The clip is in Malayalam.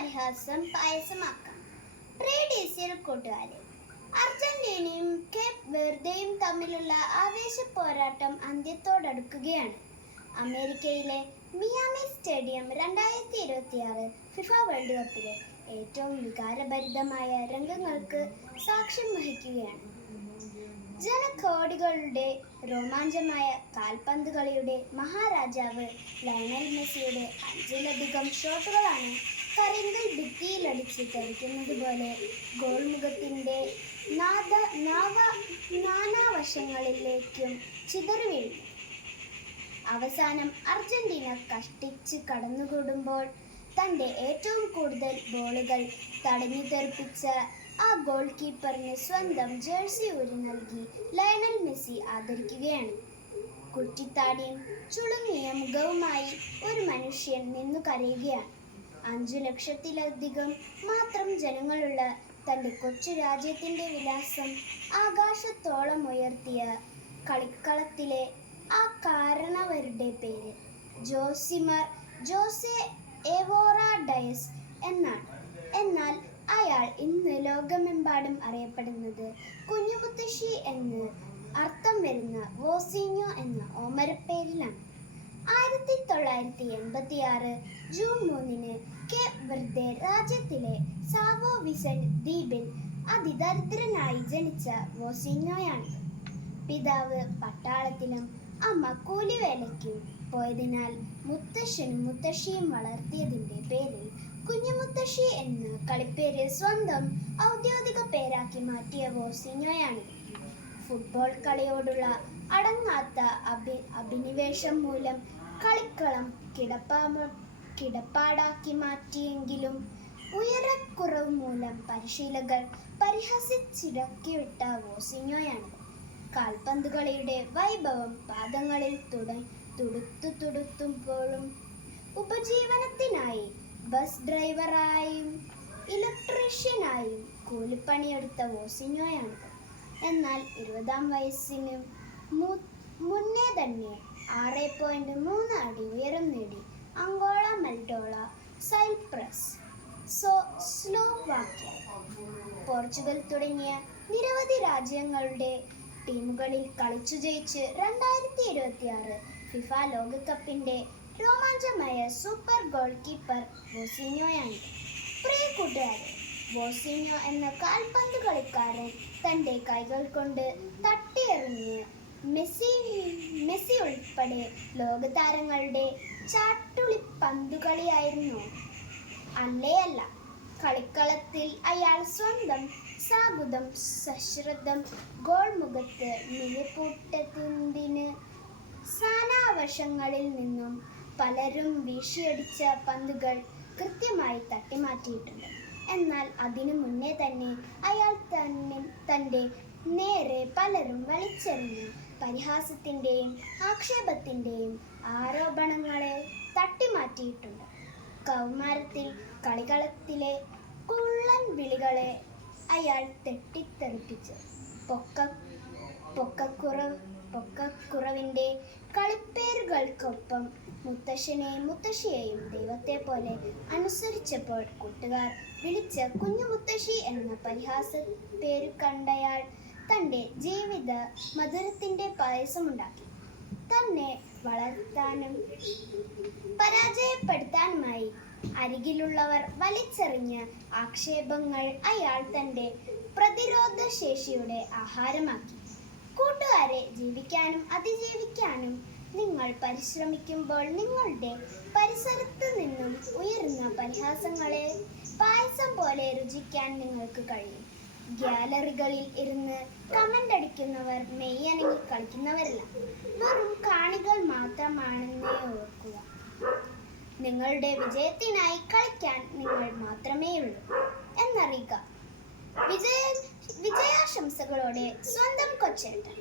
പരിഹാസം പായസമാക്കാം. പ്രിയ ഡിസിഎൽ കൂട്ടുകാരെ, അർജന്റീനയും കേപ്പ് വെർദെയും തമ്മിലുള്ള ആവേശ പോരാട്ടം അന്ത്യത്തോടടുക്കുകയാണ്. അമേരിക്കയിലെ മിയാമി സ്റ്റേഡിയം 2026 ഫിഫ വേൾഡ് കപ്പിലെ ഏറ്റവും വികാരഭരിതമായ രംഗങ്ങൾക്ക് സാക്ഷ്യം വഹിക്കുകയാണ്. ജനകോടികളുടെ രോമാഞ്ചമായ കാൽപന്ത് കളിയുടെ മഹാരാജാവ് ലയണൽ മെസ്സിയുടെ 5ലധികം ഷോട്ടുകളാണ് കരിങ്കൽ ഭിത്തിയിലടിച്ച് തെറിക്കുന്നത് പോലെ ഗോൾമുഖത്തിൻ്റെ നാനാവശങ്ങളിലേക്കും ചിതറി വീഴുന്നു. അവസാനം അർജന്റീന കഷ്ടിച്ച് കടന്നുകൂടുമ്പോൾ തൻ്റെ ഏറ്റവും കൂടുതൽ ബോളുകൾ തടഞ്ഞു തെറിപ്പിച്ച ആ ഗോൾ കീപ്പറിന് സ്വന്തം ജേഴ്സി ഊരി നൽകി ലയണൽ മെസ്സി ആദരിക്കുകയാണ്. കുറ്റിത്താടിയും ചുളുങ്ങിയ മുഖവുമായി ഒരു മനുഷ്യൻ നിന്നു കരയുകയാണ്. 5 ലക്ഷത്തിലധികം മാത്രം ജനങ്ങളുള്ള തൻ്റെ കൊച്ചു രാജ്യത്തിൻ്റെ വിലാസം ആകാശത്തോളം ഉയർത്തിയ കളിക്കളത്തിലെ ആ കാരണവരുടെ പേര് ജോസെ എവോറ ഡയസ് എന്നാണ്. എന്നാൽ അയാൾ ഇന്ന് ലോകമെമ്പാടും അറിയപ്പെടുന്നത് കുഞ്ഞുമുത്തശ്ശി എന്ന് അർത്ഥം വരുന്ന വോസിഞ്ഞോ എന്ന ഓമരപ്പേരിലാണ്. 1986 ജൂൺ 3 കേപ്പ് വെർദെ രാജ്യത്തിലെ സാവോ വിസെന്റ് ദ്വീപിൽ അതിദരിദ്രനായി ജനിച്ച വോസിഞ്ഞോയാണ്. പിതാവ് പട്ടാളത്തിലും അമ്മ കൂലിവേലയ്ക്കും പോയതിനാൽ മുത്തശ്ശനും മുത്തശ്ശിയും വളർത്തിയതിൻ്റെ പേരിൽ കുഞ്ഞുമുത്തശ്ശി എന്ന കളിപ്പേര് സ്വന്തം ഔദ്യോഗിക പേരാക്കി മാറ്റിയ വോസിഞ്ഞോയാണ്. ഫുട്ബോൾ കളിയോടുള്ള അടങ്ങാത്ത അഭിനിവേശം മൂലം കളിക്കളം കിടപ്പാടാക്കി മാറ്റിയെങ്കിലും ഉയരക്കുറവ് മൂലം പരിശീലകർ പരിഹസിച്ചിറക്കിവിട്ട വോസിഞ്ഞോയാണ്. കാൽപന്ത് കളിയുടെ വൈഭവം പാദങ്ങളിൽ തുടുത്തുമ്പോഴും ഉപജീവനത്തിനായി ബസ് ഡ്രൈവറായും ഇലക്ട്രീഷ്യനായും കൂലിപ്പണിയെടുത്ത വോസിഞ്ഞോയാണ്. എന്നാൽ 20-ാം വയസ്സിന് മുന്നേ തന്നെ 6.3 അടി ഉയരം നേടി അങ്കോള, മൾഡോള, സൈപ്രസ്, സ്ലോവാക്യ, പോർച്ചുഗൽ തുടങ്ങിയ നിരവധി രാജ്യങ്ങളുടെ ടീമുകളിൽ കളിച്ചു ജയിച്ച് 2026 ഫിഫ ലോകകപ്പിൻ്റെ രോമാഞ്ചമായ സൂപ്പർ ഗോൾ കീപ്പർ വോസിഞ്ഞോയാണ്. പ്രിയ കൂട്ടുകാരെ, വോസിഞ്ഞോ എന്ന കാൽപന്ത് കളിക്കാരൻ തൻ്റെ കൈകൾ കൊണ്ട് തട്ടിയെറിഞ്ഞ് മെസ്സി ഉൾപ്പെടെ ലോകതാരങ്ങളുടെ ചാട്ടുളി പന്തുകളിയായിരുന്നു. അല്ല, കളിക്കളത്തിൽ അയാൾ സ്വന്തം സാഗുതം സശ്രദ്ധം ഗോൾ മുഖത്ത് നിലപൂട്ടതിന് സ്ഥാനാവശങ്ങളിൽ നിന്നും പലരും വീശിയടിച്ച പന്തുകൾ കൃത്യമായി തട്ടിമാറ്റിയിട്ടുണ്ട്. എന്നാൽ അതിനു മുന്നേ തന്നെ അയാൾ തൻ്റെ നേരെ പലരും വലിച്ചെറിഞ്ഞ് പരിഹാസത്തിൻ്റെയും ആക്ഷേപത്തിൻ്റെയും ആരോപണങ്ങളെ തട്ടിമാറ്റിയിട്ടുണ്ട്. കൗമാരത്തിൽ കളികളത്തിലെ കുള്ളൻ വിളികളെ അയാൾ തെറ്റിത്തെറിപ്പിച്ചു. പൊക്കക്കുറവിൻ്റെ കളിപ്പേരുകൾക്കൊപ്പം മുത്തശ്ശനെയും മുത്തശ്ശിയെയും ദൈവത്തെ പോലെ അനുസരിച്ചപ്പോൾ കൂട്ടുകാർ വിളിച്ച കുഞ്ഞുമുത്തശ്ശി എന്ന പരിഹാസ പേരു കണ്ടയാൾ തൻ്റെ ജീവിത മധുരത്തിൻ്റെ പായസമുണ്ടാക്കി. തന്നെ വളർത്താനും പരാജയപ്പെടുത്താനുമായി അരികിലുള്ളവർ വലിച്ചെറിഞ്ഞ ആക്ഷേപങ്ങൾ അയാൾ തൻ്റെ പ്രതിരോധശേഷിയുടെ ആഹാരമാക്കി. കൂട്ടുകാരെ, ജീവിക്കാനും അതിജീവിക്കാനും നിങ്ങൾ പരിശ്രമിക്കുമ്പോൾ നിങ്ങളുടെ പരിസരത്ത് നിന്നും ഉയരുന്ന പരിഹാസങ്ങളെ പായസം പോലെ രുചിക്കാൻ നിങ്ങൾക്ക് കഴിയും. ഗ്യാലറികളിൽ ഇരുന്ന് കമൻ്റ് അടിക്കുന്നവർ മെയ്യനങ്ങി കളിക്കുന്നവരല്ല, വെറും കാണികൾ മാത്രമാണെന്നേ ഓർക്കുക. നിങ്ങളുടെ വിജയത്തിനായി കളിക്കാൻ നിങ്ങൾ മാത്രമേയുള്ളൂ എന്നറിയുക. വിജയാശംസകളോടെ സ്വന്തം കൊച്ചേട്ടൻ.